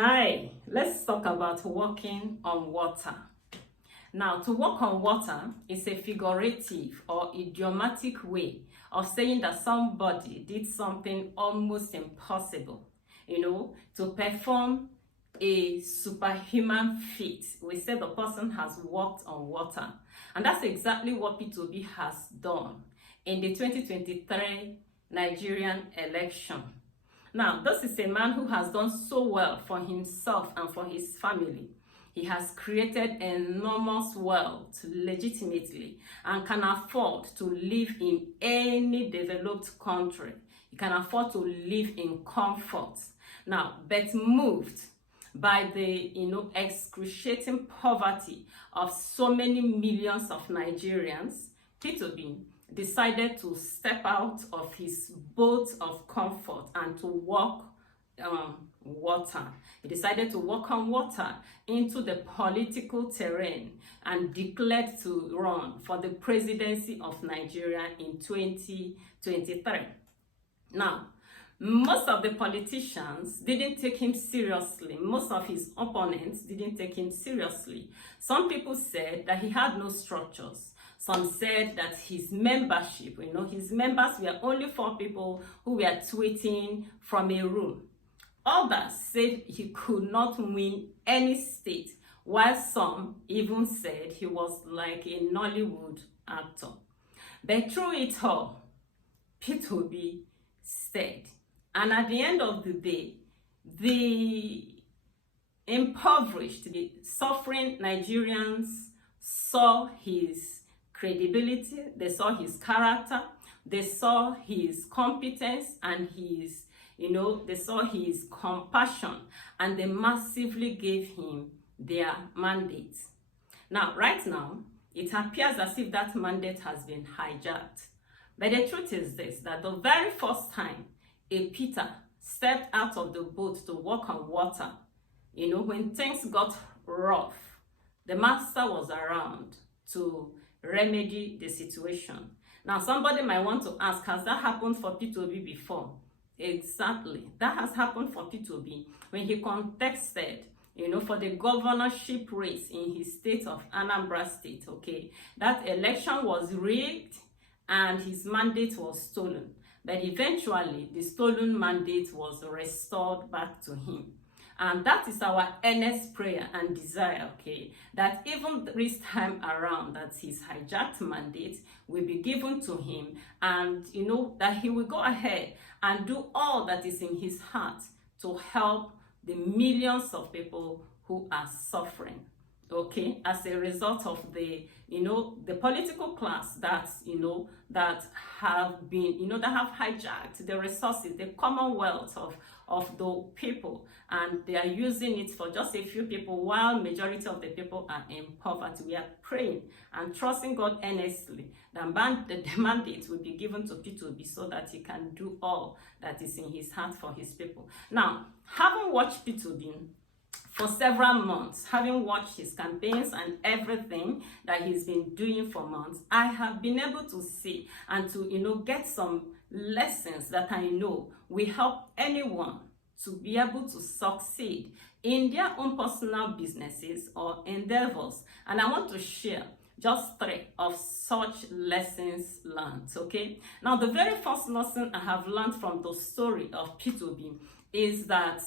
Hi, let's talk about walking on water. Now, to walk on water is a figurative or idiomatic way of saying that somebody did something almost impossible, to perform a superhuman feat. We say the person has walked on water. And that's exactly what Peter Obi has done in the 2023 Nigerian election. Now, this is a man who has done so well for himself and for his family. He has created enormous wealth legitimately and can afford to live in any developed country. He can afford to live in comfort. Now, but moved by the excruciating poverty of so many millions of Nigerians, Peter Obi decided to step out of his boat of comfort and to walk on water. He decided to walk on water into the political terrain and declared to run for the presidency of Nigeria in 2023. Now, most of the politicians didn't take him seriously. Most of his opponents didn't take him seriously. Some people said that he had no structures. Some said that his membership, his members were only 4 people who were tweeting from a room. Others said he could not win any state, while some even said he was like a Nollywood actor. But through it all, Peter Obi stayed. And at the end of the day, the impoverished, the suffering Nigerians saw his credibility, they saw his character, they saw his competence and his, they saw his compassion, and they massively gave him their mandate. Now, right now, it appears as if that mandate has been hijacked. But the truth is this, that the very first time a Peter stepped out of the boat to walk on water, when things got rough, the master was around to remedy the situation. Now, somebody might want to ask, has that happened for Peter Obi before? Exactly. That has happened for Peter Obi when he contested, for the governorship race in his state of Anambra State, okay? That election was rigged and his mandate was stolen. But eventually, the stolen mandate was restored back to him. And that is our earnest prayer and desire, okay, that even this time around, that his hijacked mandate will be given to him, and, that he will go ahead and do all that is in his heart to help the millions of people who are suffering, okay, as a result of the, the political class that, that have been, that have hijacked the resources, the commonwealth of the people, and they are using it for just a few people while majority of the people are in poverty. We are praying and trusting God earnestly that the mandate will be given to Peter Obi so that he can do all that is in his heart for his people. Now, having watched Peter Obi for several months, having watched his campaigns and everything that he's been doing for months, I have been able to see and to, get some lessons that I know will help anyone to be able to succeed in their own personal businesses or endeavors. And I want to share just 3 of such lessons learned, okay? Now, the very first lesson I have learned from the story of Peter Obi is that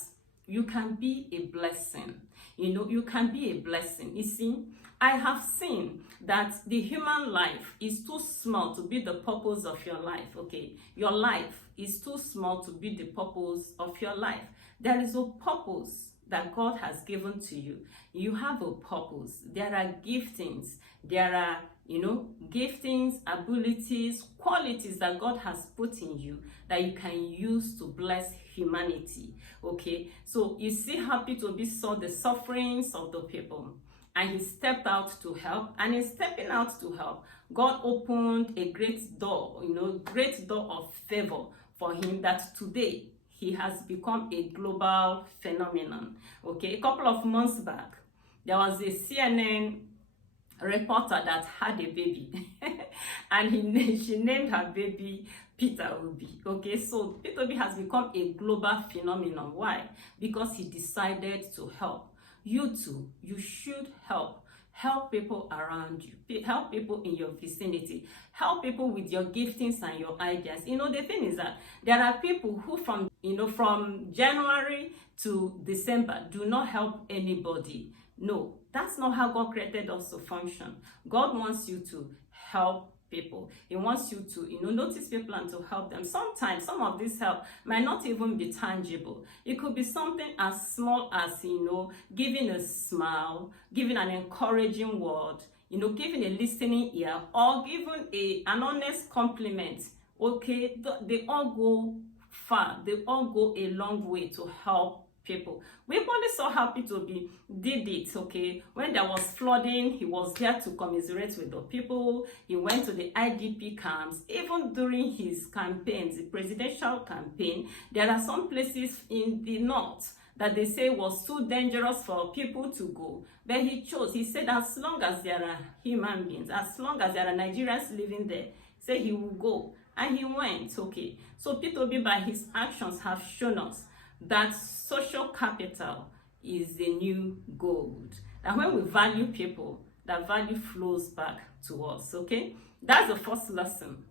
you can be a blessing. You can be a blessing. You see, I have seen that the human life is too small to be the purpose of your life, okay? Your life is too small to be the purpose of your life. There is a purpose that God has given to you. You have a purpose. There are giftings. There are, giftings, abilities, qualities that God has put in you that you can use to bless humanity, okay? So you see how Peter Obi saw the sufferings of the people, and he stepped out to help. And in stepping out to help, God opened a great door, great door of favor for him, that today he has become a global phenomenon, okay? A couple of months back, there was a CNN reporter that had a baby and she named her baby Peter Obi. Okay, so Peter Obi has become a global phenomenon. Why? Because he decided to help. You too, you should help. Help people around you. Help people in your vicinity. Help people with your giftings and your ideas. The thing is that there are people who from January to December do not help anybody. No, that's not how God created us to function. God wants you to help people. He wants you to notice people and to help them. Sometimes some of this help might not even be tangible. It could be something as small as giving a smile, giving an encouraging word, giving a listening ear, or giving an honest compliment. Okay, they all go far. They all go a long way to help people. We only saw how Peter Obi did it. Okay, when there was flooding, he was there to commiserate with the people. He went to the IDP camps. Even during his campaigns, the presidential campaign, there are some places in the north that they say was too dangerous for people to go, but he chose. He said, as long as there are human beings, as long as there are Nigerians living there, say he will go, and he went. Okay, so Peter Obi, by his actions, have shown us that social capital is the new gold. That when we value people, that value flows back to us. Okay, that's the first lesson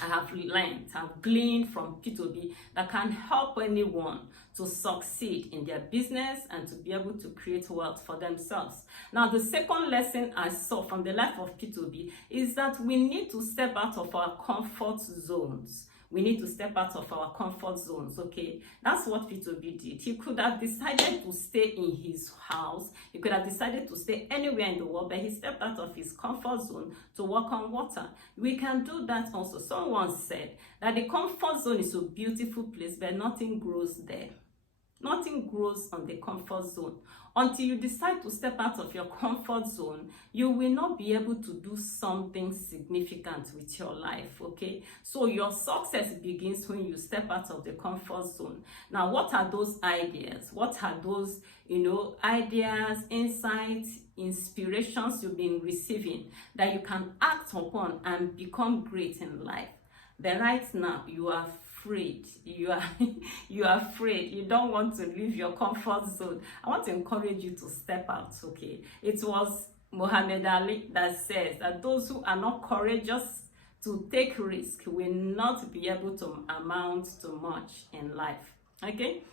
I have learned, I've gleaned from Peter Obi, that can help anyone to succeed in their business and to be able to create wealth for themselves. Now, the second lesson I saw from the life of Peter Obi is that we need to step out of our comfort zones. We need to step out of our comfort zones, okay? That's what Peter Obi did. He could have decided to stay in his house. He could have decided to stay anywhere in the world, but he stepped out of his comfort zone to walk on water. We can do that also. Someone said that the comfort zone is a beautiful place, but nothing grows there. Nothing grows on the comfort zone. Until you decide to step out of your comfort zone, you will not be able to do something significant with your life, okay? So your success begins when you step out of the comfort zone. Now, what are those ideas? What are those, ideas, insights, inspirations you've been receiving that you can act upon and become great in life? But right now, you are afraid. You are afraid. You don't want to leave your comfort zone. I want to encourage you to step out, okay? It was Muhammad Ali that says that those who are not courageous to take risk will not be able to amount to much in life, okay?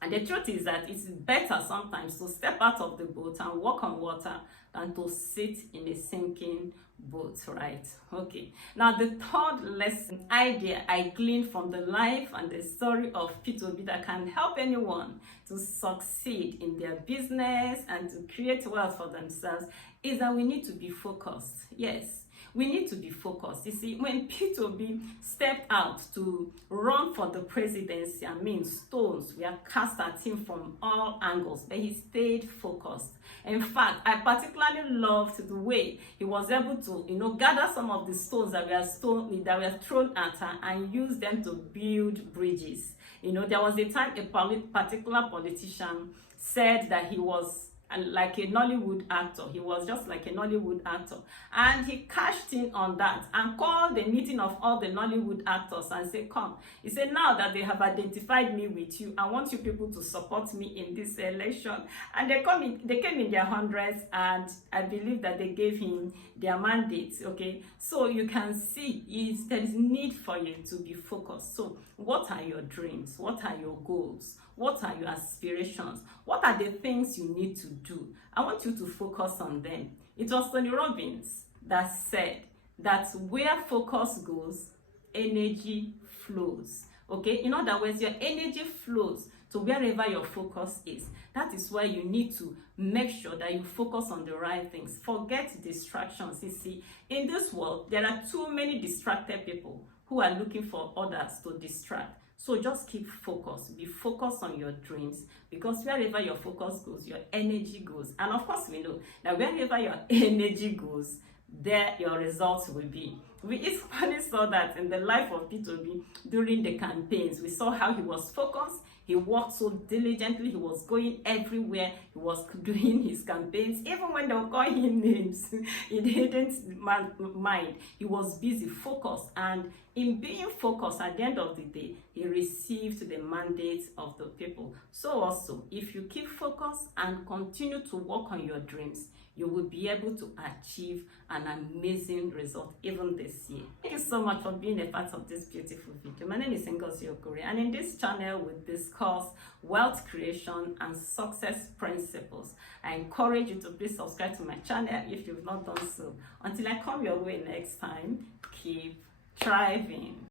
And the truth is that it's better sometimes to step out of the boat and walk on water than to sit in a sinking boat, right? Okay. Now, the third lesson idea I gleaned from the life and the story of Peter Obi that can help anyone to succeed in their business and to create wealth for themselves is that we need to be focused. Yes. We need to be focused. You see, when Peter Obi stepped out to run for the presidency, stones were cast at him from all angles, but he stayed focused. In fact, I particularly loved the way he was able to, gather some of the stones that were thrown at her and use them to build bridges. There was a time a particular politician said that he was like a Nollywood actor. He was just like a Nollywood actor. And he cashed in on that and called the meeting of all the Nollywood actors and said, come. He said, now that they have identified me with you, I want you people to support me in this election. And they came in their hundreds, and I believe that they gave him their mandates, okay? So you can see there is need for you to be focused. So what are your dreams? What are your goals? What are your aspirations? What are the things you need to do? I want you to focus on them. It was Tony Robbins that said that where focus goes, energy flows. Okay? In other words, your energy flows to wherever your focus is. That is why you need to make sure that you focus on the right things. Forget distractions. You see, in this world, there are too many distracted people who are looking for others to distract. So just keep focused. Be focused on your dreams, because wherever your focus goes, your energy goes. And of course, we know that wherever your energy goes, there your results will be. We equally saw that in the life of Peter Obi during the campaigns. We saw how he was focused. He worked so diligently. He was going everywhere. He was doing his campaigns. Even when they were calling him names, he didn't mind. He was busy, focused, and In being focused, at the end of the day, he received the mandate of the people. So also, if you keep focused and continue to work on your dreams, you will be able to achieve an amazing result even this year. Thank you so much for being a part of this beautiful video. My name is Okure, and in this channel we discuss wealth creation and success principles. I encourage you to please subscribe to my channel if you've not done so. Until I come your way next time, keep thriving.